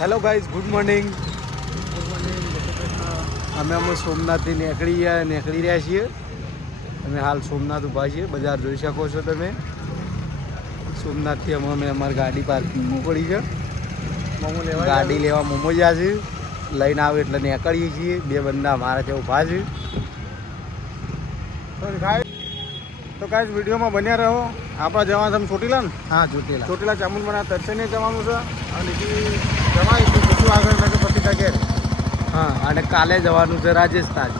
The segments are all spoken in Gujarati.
હેલો ગાઈઝ ગુડ મોર્નિંગ અમે અમે સોમનાથથી નીકળી ગયા નીકળી રહ્યા છીએ. અમે હાલ સોમનાથ ઊભા છીએ. બજાર જોઈ શકો છો તમે. સોમનાથથી અમે અમે અમારી ગાડી પાર્કિંગ મોકલી છે. ગાડી લેવા મોમો જ્યાં છે. લઈને આવે એટલે નીકળીએ છીએ. બે બંદા અમારા ત્યાં ઊભા છે. તો કાંઈ વિડીયોમાં બન્યા રહો. આપણા જવાના તમે ચોટીલા ને? હા ચોટીલા. ચોટીલા ચામુંડમાના દર્શને જવાનું છે. અને બીજી જવાય આગળ નગરપતિ ઘેર. હા અને કાલે જવાનું છે રાજસ્થાન.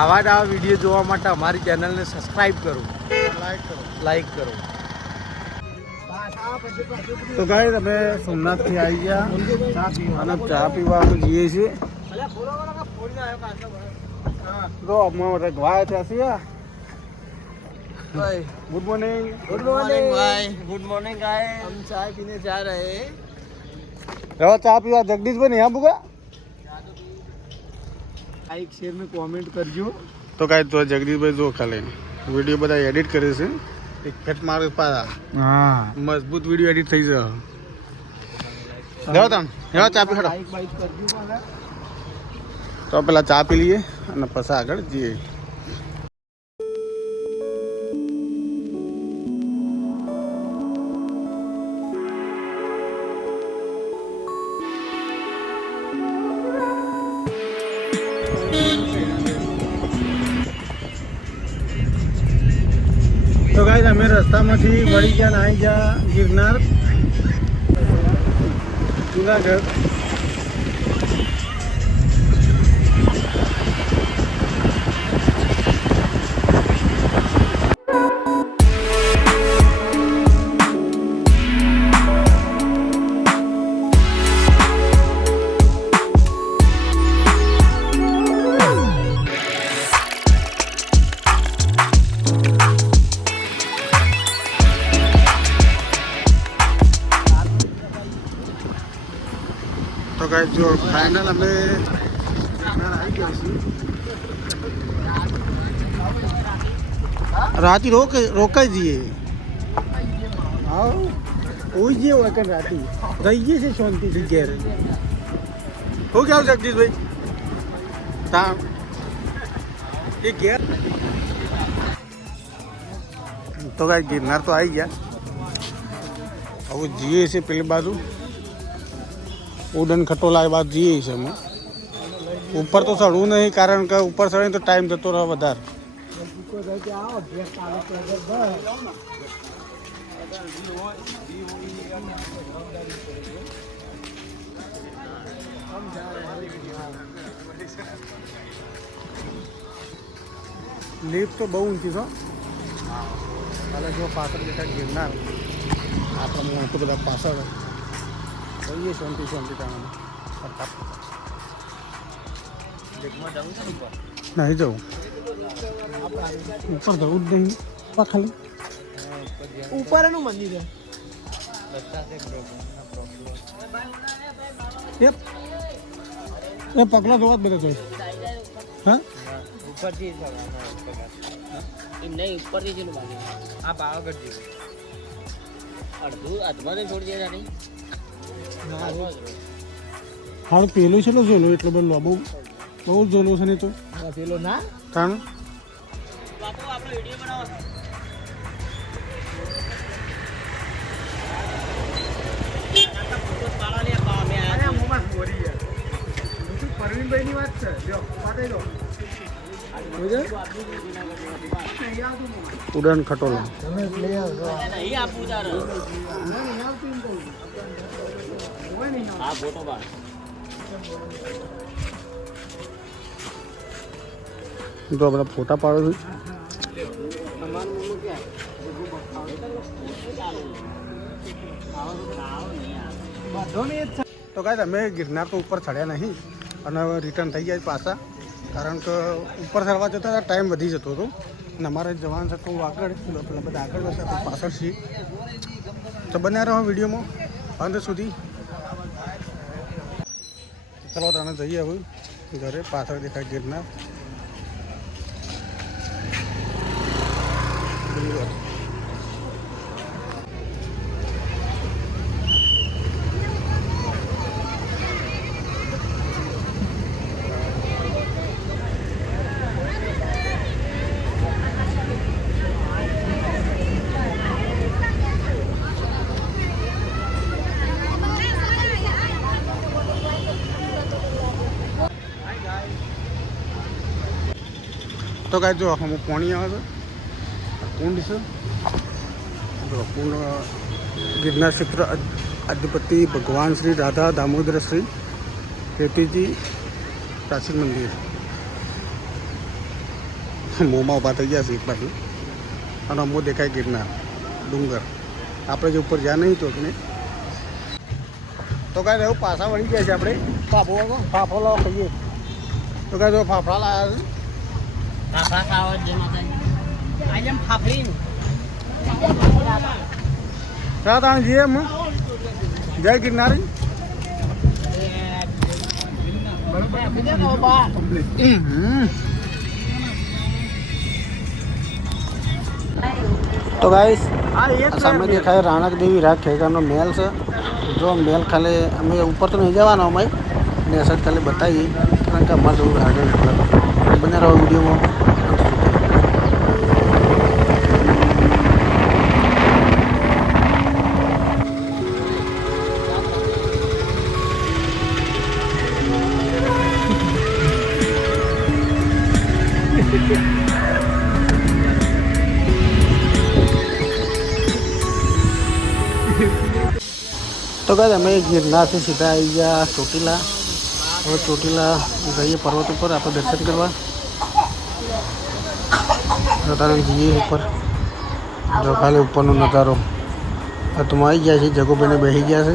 આવા જ આવા વીડિયો જોવા માટે અમારી ચેનલને સબસ્ક્રાઈબ કરો. લાઈક કરો. લાઈક કરો. તો ગાઈ તમે સોમનાથથી આવી ગયા. અને ચા પીવા અમે જઈએ છીએ. તો. અમે ગવાયા છે સિયા गुड मॉर्निंग गुड मॉर्निंग भाई गुड मॉर्निंग गाइस हम चाय पीने जा रहे हैं रहो चा पीवा जगदीश भाई यहाँ बुका લાઈક શેર ને કોમેન્ટ કરજો તો કાંઈ તો જગદીશભાઈ જો ખાલી વિડીયો બધા એડિટ કરે છે એક ફેટ મારે પાછા હા મજબૂત વિડીયો એડિટ થઈ જશે લેવો તમે લેવો ચા પી ખડો લાઈક બાઈક કરજો મને તો પેલા ચા પી લઈએ અને પછી આગળ જઈએ અમે રસ્તામાંથી વળી ગયા નાઈ ગયા ગિરનાર. જુનાગઢ. જો ફાઇનલ અમે રાતી રોક રોકાઈ જઈએ. હા ઓઈ જે હોય કે રાતી રહીએ છે શાંતિથી ઘેર. હું કેવું જગદીશભાઈ? તા એ ઘેર. તો કાંઈ ગિરનાર તો આવી ગયા. હવે જઈએ છે પેલી બાજુ. ઉડન ખટોલા એ બાદ જઈએ છીએ અમે. ઉપર તો ચડવું નહીં કારણ કે ઉપર ચડીને તો ટાઈમ જતો રહે વધારે. લીફ તો બહુ ઊંચી છો કાલે જો પાછળ બેઠા ગિરનાર. આપણે મોટું બધા પાછળ. કહીએ શાંતિ શાંતિ તમે નહીં જવું. ઉપર જવું જ નહીં. ઉપર ખાલી. ઉપર એનું મંદિર છે. એ પગલા જોવા જ બધા જોઈ. હા? ઉપરથી એમ નહીં ઉપરથી છે બાજુ આ પાવાગઢ જેવું. અડધું અધમાં છોડી દે નહીં હાલ પેલું છે ને જોલો એટલો બધો બહુ બહુ જ જોલો છે ને તો. પેલો ના કારણ બાપુ આપણે વીડિયો બનાવો પરવીનભાઈ ની. વાત છે લ્યો પાટે લો ઉડન ખટોલા. તમે લઈ નહીં આપવું તારે. હા ફોટો તો બધા ફોટા પાડો છું? તો કાંઈ અમે ગિરનાર તો ઉપર ચડ્યા નહીં અને રિટર્ન થઈ ગયા પાછા. કારણ કે ઉપર ચડવા જતા હતા ટાઈમ વધી જતો હતો. અને અમારે જવાનું છે તો આગળ બધા આગળ જશે પાછળ છીએ. તો બન્યા રહો વિડીયોમાં. અંત સુધી ચલો તને જઈએ હવે ઘરે પાછળ દેખાય ગિરનાર તો કાંઈ જો અમુક પાણી આવે છે. કુંડ છે. કુંડ ગિરનાર ક્ષેત્ર અધ- અધિપતિ ભગવાન શ્રી રાધા દામોદર શ્રી રેતીજી પ્રાચીન મંદિર. મોંમાં ઊભા થઈ ગયા છે એક બાજુ. અને અમો દેખાય ગિરનાર ડુંગર. આપણે જે ઉપર જ્યાં નહીં તો કે નહીં. તો કાંઈ એવું પાછા વળી ગયા છે આપણે. ફાફો ફાફો લાવો ખાઈએ. તો કાંઈ જો ફાફડા લાવ્યા છે. ફાફડા ખાવા આજે ફાફડી ચા તાણ જઈએ એમ જય ગિરનારી તો ગાઈસ સામે દેખાય રાણક દેવી રાજ ખેગાનો મેલ છે જો મેલ ખાલી અમે ઉપર તો નહીં જવાનો અમે ને અસર ખાલી બતાવીએ કારણ કે અમારે જવું આગળ એટલે બને રહો વિડીયોમાં તો ગાય અમે ગિરનારથી સીધા આવી ગયા ચોટીલા. હવે ચોટીલા જઈએ પર્વત ઉપર, આપણે દર્શન કરવા. અત્યારે જઈએ ઉપર જો ખાલી ઉપરનો નજારો તમે આવી ગયા છે જગોભાઈને બેસી ગયા છે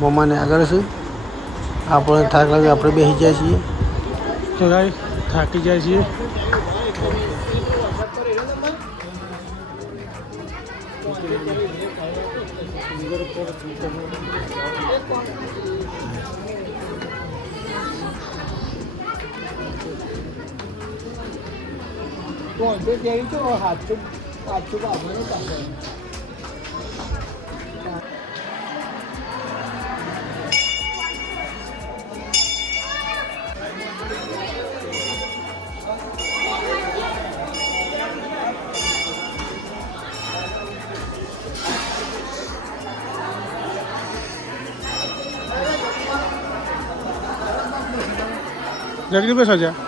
મમ્માને આગળ છે આપણે થાક લાગે આપણે બેસી ગયા છીએ તો ગાય થાકી જાય છીએ 뭐, 내, 내 이쪽으로 하쪽, 하쪽 안 보니까. 여기 몇 살이야?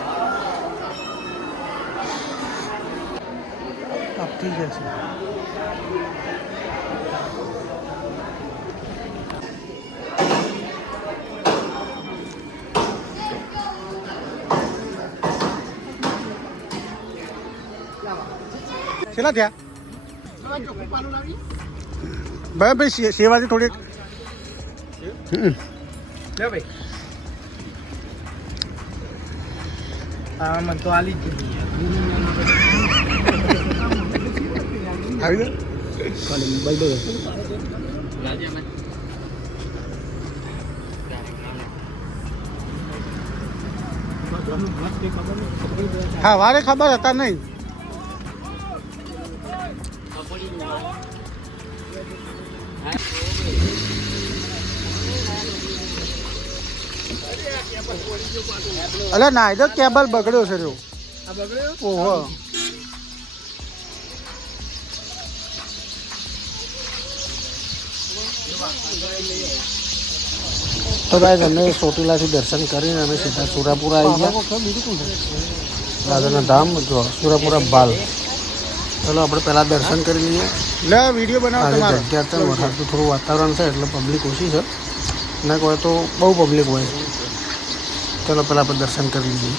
કેટલા થયા ભાઈ ભાઈ સે- સેવાથી થોડીક હમ. હા મને તો આલી જ આવી હા વારે ખબર હતા નહીં. અલે ના તો કેબલ બગડ્યો છે રહ્યો ઓહો. તો ગાઈઝ અમે ચોટીલાથી દર્શન કરીને અમે સીધા સુરાપુરા આવી ગયા. દાદાના ધામ જો સુરાપુરા બાલ. ચલો આપણે પહેલાં દર્શન કરી લઈએ. લે વીડિયો બનાવો તમારો. જગ્યા છે વરસાદનું થોડું વાતાવરણ છે એટલે પબ્લિક ઓછી છે. ના કોઈ તો બહુ પબ્લિક હોય. છે ચલો પહેલાં આપણે દર્શન કરી લઈએ.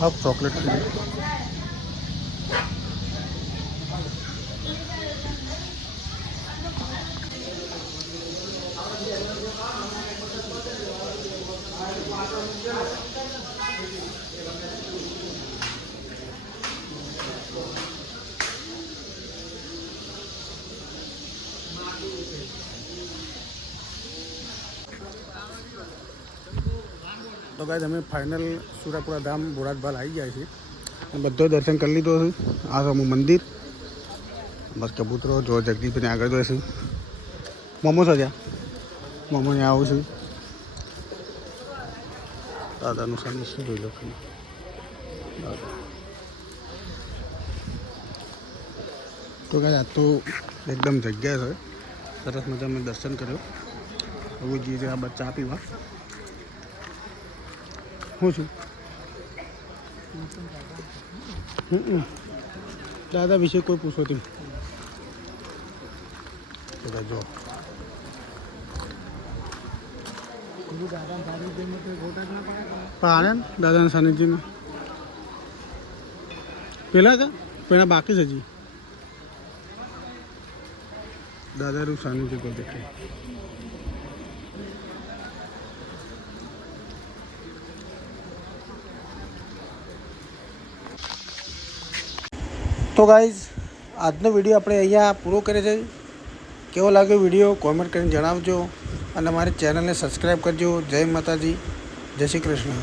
હાફ ચોકલેટ ફ્લેવર તો ગાય અમે ફાઇનલ સુરાપુરા ધામ બોરાદબાલ આવી જાય છે અને બધો દર્શન કરી લીધો છે. આ અમુક મંદિર. બસ કબૂતરો જો જગદીપને આગળ જોઈશું મોમો છો ત્યાં. મોમો ત્યાં આવું છું. દાદાનું સામે શું જોઈ લો તો કાંઈ આ તો એકદમ જગ્યા છે. સરસ મજા મેં દર્શન કર્યો. હવે જઈએ છીએ આ બચ્ચા પીવા. હું છું. દાદા વિશે કોઈ પૂછો તેમ. જો. પાડે ને દાદાના સાનિધ્યમાં. પેલા હતા પેલા બાકી છે હજી. દાદાનું સાનિધ્ય કોઈ દેખાય તો ગાઈઝ આજનો વીડિયો આપણે અહીંયા પૂરો કરીએ છીએ. કેવો લાગ્યો વીડિયો કોમેન્ટ કરીને જણાવજો અને મારી ચેનલને સબસ્ક્રાઈબ કરજો. જય માતાજી, જય શ્રી કૃષ્ણ.